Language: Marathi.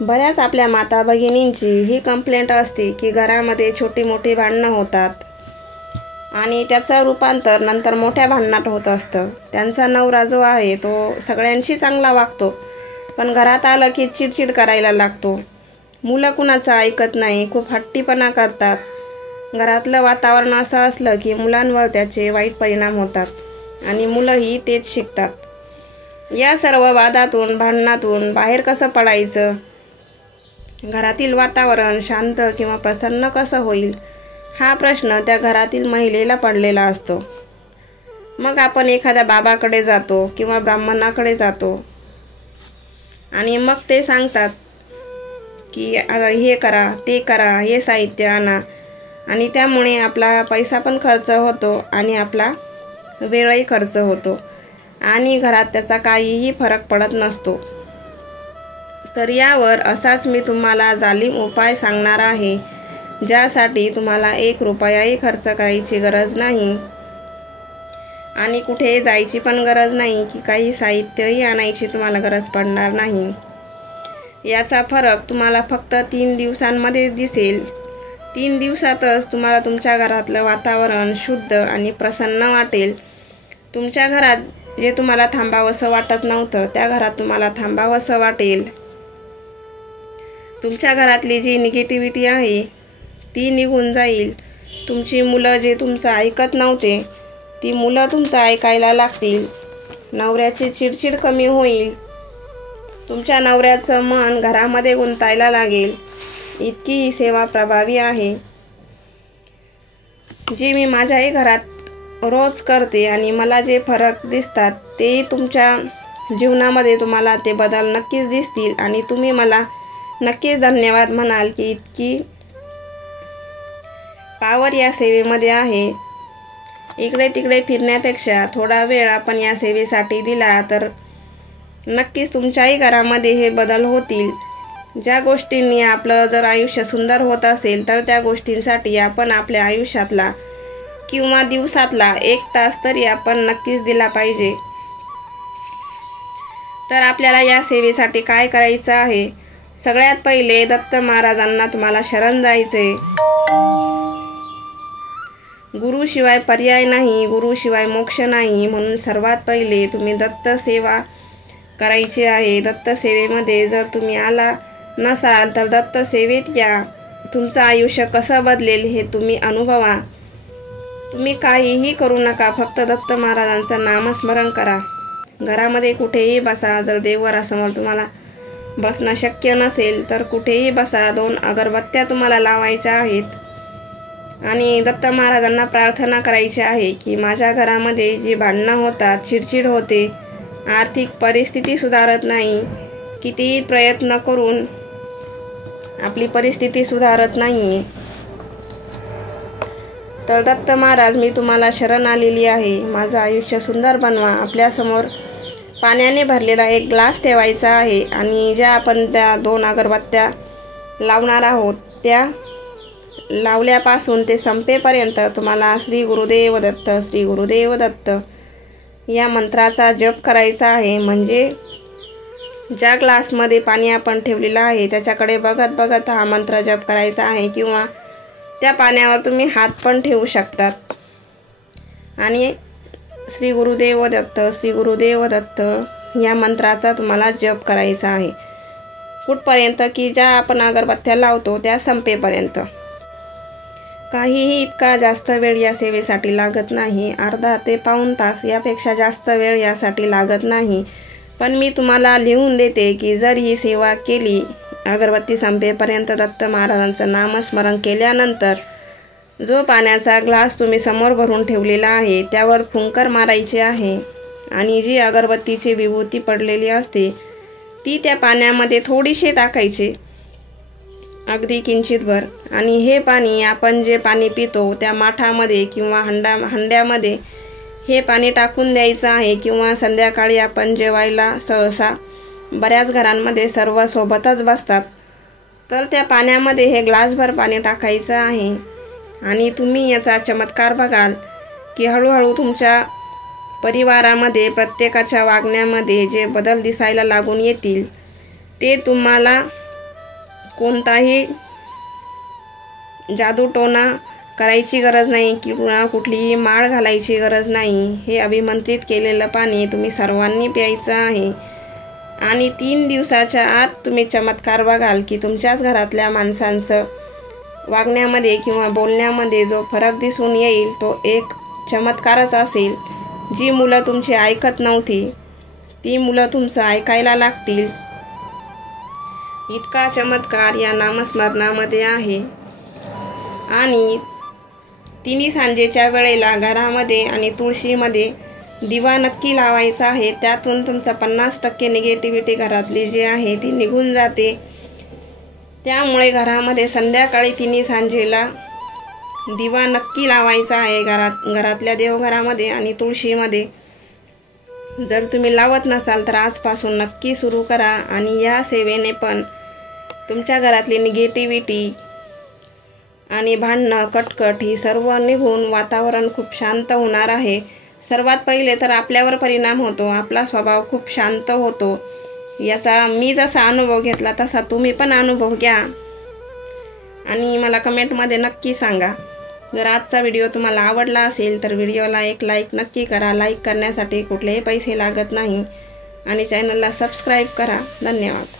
बऱ्याच आपल्या माता भगिनींची ही कंप्लेंट असते की घरामध्ये छोटी मोठी भांडणं होतात आणि त्याचं रूपांतर नंतर मोठ्या भांडणात होत असतं। त्यांचा नवरा जो आहे तो सगळ्यांशी चांगला वागतो, पण घरात आलं की चिडचिड करायला लागतो। मुलं कुणाचं ऐकत नाही, खूप हट्टीपणा करतात। घरातलं वातावरण असं असलं की मुलांवर त्याचे वाईट परिणाम होतात आणि मुलंही तेच शिकतात। या सर्व वादातून भांडणातून बाहेर कसं पडायचं, घरातील वातावरण शांत किंवा प्रसन्न कसं होईल, हा प्रश्न त्या घरातील महिलेला पडलेला असतो। मग आपण एखाद्या बाबाकडे जातो किंवा ब्राह्मणाकडे जातो आणि मग ते सांगतात की हे करा, ते करा, हे साहित्य आणा, आणि त्यामुळे आपला पैसा पण खर्च होतो आणि आपला वेळही खर्च होतो आणि घरात त्याचा काहीही फरक पडत नसतो। तर यावर असाच मी तुम्हाला जालीम उपाय सांगणार आहे, ज्यासाठी तुम्हाला 1 रुपयाही खर्च करायची गरज नाही आणि कुठे जायची पण गरज नाही की काही साहित्यही आणायची तुम्हाला गरज पडणार नाही। याचा फरक तुम्हाला फक्त 3 दिवसांमध्ये दिसेल। 3 दिवसातच तुम्हाला तुमच्या घरातलं वातावरण शुद्ध आणि प्रसन्न वाटेल। तुमच्या घरात जे तुम्हाला थांबावंसं वाटत नव्हतं त्या घरात तुम्हाला थांबावंसं वाटेल। तुमच्या घरातली जी निगेटिव्हिटी आहे ती निघून जाईल। तुमची मुलं जे तुमचं ऐकत नव्हते ती मुलं तुमचं ऐकायला लागतील। नवऱ्याची चिडचिड कमी होईल। तुमच्या नवऱ्याचं मन घरामध्ये गुंतायला लागेल। इतकी ही सेवा प्रभावी आहे, जी मी माझ्याही घरात रोज करते आणि मला जे फरक दिसतात ते तुमच्या जीवनामध्ये तुम्हाला ते बदल नक्कीच दिसतील आणि तुम्ही मला नक्कीच धन्यवाद म्हणाल की इतकी पावर या सेवेमध्ये आहे। इकडे तिकडे फिरण्यापेक्षा थोडा वेळ आपण या सेवेसाठी दिला तर नक्कीच तुमच्याही घरामध्ये हे बदल होतील। ज्या गोष्टींनी आपलं जर आयुष्य सुंदर होत असेल तर त्या गोष्टींसाठी आपण आपल्या आयुष्यातला किंवा दिवसातला 1 तास तरी आपण नक्कीच दिला पाहिजे। तर आपल्याला या सेवेसाठी काय करायचं आहे, सगळ्यात पहिले दत्त महाराजांना तुम्हाला शरण जायचे। गुरुशिवाय पर्याय नाही, गुरुशिवाय मोक्ष नाही, म्हणून सर्वात पहिले तुम्ही दत्त सेवा करायची आहे। दत्त सेवेमध्ये जर तुम्ही आला नसाल तर दत्त सेवेत या। तुमचं आयुष्य कसं बदलेल हे तुम्ही अनुभवा। तुम्ही काहीही करू नका, फक्त दत्त महाराजांचं नामस्मरण करा। घरामध्ये कुठेही बसा, जर देवघरासमोर तुम्हाला बसणं शक्य नसेल तर कुठेही बसा। 2 अगरबत्त्या तुम्हाला लावायच्या आहेत आणि दत्त महाराजांना प्रार्थना करायची आहे की माझ्या घरामध्ये जी भांडणं होतात, चिडचिड होते, आर्थिक परिस्थिती सुधारत नाही, कितीही प्रयत्न करून आपली परिस्थिती सुधारत नाही, तर दत्त महाराज मी तुम्हाला शरण आलेली आहे, माझं आयुष्य सुंदर बनवा। आपल्यासमोर पाण्याने भरलेला 1 ग्लास ठेवायचा आहे आणि ज्या आपण त्या 2 अगरबत्त्या लावणार आहोत त्या लावल्यापासून ते संपेपर्यंत तुम्हाला श्री गुरुदेव दत्त, श्री गुरुदेव दत्त या मंत्राचा जप करायचा आहे। म्हणजे ज्या ग्लासमध्ये पाणी आपण ठेवलेलं आहे त्याच्याकडे बघत बघत हा मंत्र जप करायचा आहे किंवा त्या पाण्यावर तुम्ही हात पण ठेवू शकतात आणि श्री गुरुदेव दत्त, श्री गुरुदेव दत्त या मंत्राचा तुम्हाला जप करायचा आहे। कुठपर्यंत की ज्या आपण अगरबत्त्या लावतो त्या संपेपर्यंत। काहीही इतका जास्त वेळ या सेवेसाठी लागत नाही, अर्धा ते पाऊण तास, यापेक्षा जास्त वेळ यासाठी लागत नाही। पण मी तुम्हाला लिहून देते की जर ही सेवा केली, अगरबत्ती संपेपर्यंत दत्त महाराजांचं नामस्मरण केल्यानंतर जो पाण्याचा ग्लास तुम्ही समोर भरून ठेवलेला आहे त्यावर फुंकर मारायचे आहे आणि जी अगरबत्तीची विभूती पडलेली असते ती त्या पाण्यामध्ये थोडीशी टाकायची, अगदी किंचितभर, आणि हे पाणी आपण जे पाणी पितो त्या माठामध्ये किंवा हंड्यामध्ये हे पाणी टाकून द्यायचं आहे किंवा संध्याकाळी आपण जेवायला सहसा बऱ्याच घरांमध्ये सर्व सोबतच बसतात तर त्या पाण्यामध्ये हे ग्लासभर पाणी टाकायचं आहे आणि तुम्ही याचा चमत्कार बघाल की हळूहळू तुमच्या परिवारामध्ये प्रत्येकाच्या वागण्यामध्ये जे बदल दिसायला लागून येतील ते तुम्हाला कोणताही जादूटोणा करायची गरज नाही किंवा कुठलीही माळ घालायची गरज नाही। हे अभिमंत्रित केलेलं पाणी तुम्ही सर्वांनी प्यायचं आहे आणि 3 दिवसाच्या आत तुम्ही चमत्कार बघाल की तुमच्याच घरातल्या माणसांचं वागण्यामध्ये किंवा बोलण्यामध्ये जो फरक दिसून येईल तो एक चमत्कारच असेल। जी मुलं तुमची ऐकत नव्हती ती मुलं तुमचं ऐकायला लागतील, इतका चमत्कार या नामस्मरणामध्ये आहे। आणि तिन्ही सांजेच्या वेळेला घरामध्ये आणि तुळशीमध्ये दिवा नक्की लावायचा आहे। त्यातून तुमचं 50% निगेटिव्हिटी घरातली जी आहे ती निघून जाते। त्यामुळे घरामध्ये संध्याकाळी तिन्ही सांजेला दिवा नक्की लावायचा आहे घरातल्या देवघरामध्ये आणि तुळशीमध्ये। जर तुम्ही लावत नसाल तर आजपासून नक्की सुरू करा आणि या सेवेने पण तुमच्या घरातली निगेटिव्हिटी आणि भांडणं कटकट ही सर्व निघून वातावरण खूप शांत होणार आहे। सर्वात पहिले तर आपल्यावर परिणाम होतो, आपला स्वभाव खूप शांत होतो। याचा मी जसा अनुभव घेतला तसा तुम्ही पण अनुभव घ्या आणि मला कमेंटमध्ये नक्की सांगा। जर आजचा व्हिडिओ तुम्हाला आवडला असेल तर व्हिडिओला एक लाईक नक्की करा। लाईक करण्यासाठी कुठलेही पैसे लागत नाही आणि चॅनलला सबस्क्राईब करा। धन्यवाद।